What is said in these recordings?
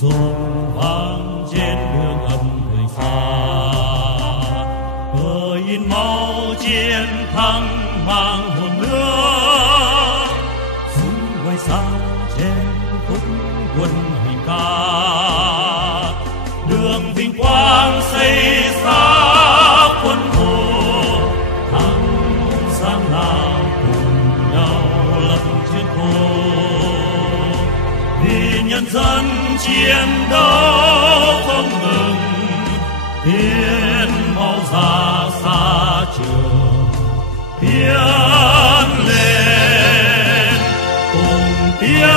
rộn vang trên đường âm người xa. Cờ in máu chiến thắng mang hồn nước, súng quay xa trên khúc quân hành ca. Đường vinh quang xây xa quân thù, thắng sang nào cùng nhau lập chiến thù. Vì nhân dân chiến đấu không ngừng, tiến mau ra xa trường tiến lên, cùng tiến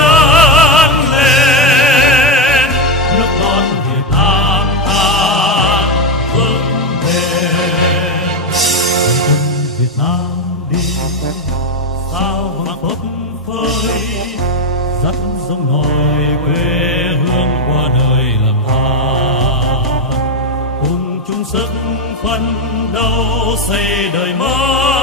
lên, nước non Việt Nam ta vững bền. Quân Việt Nam đi sao hoàng phấp phới, dắt giống nòi quê hương qua đời lầm than, cùng chung sức phấn đấu xây đời mới.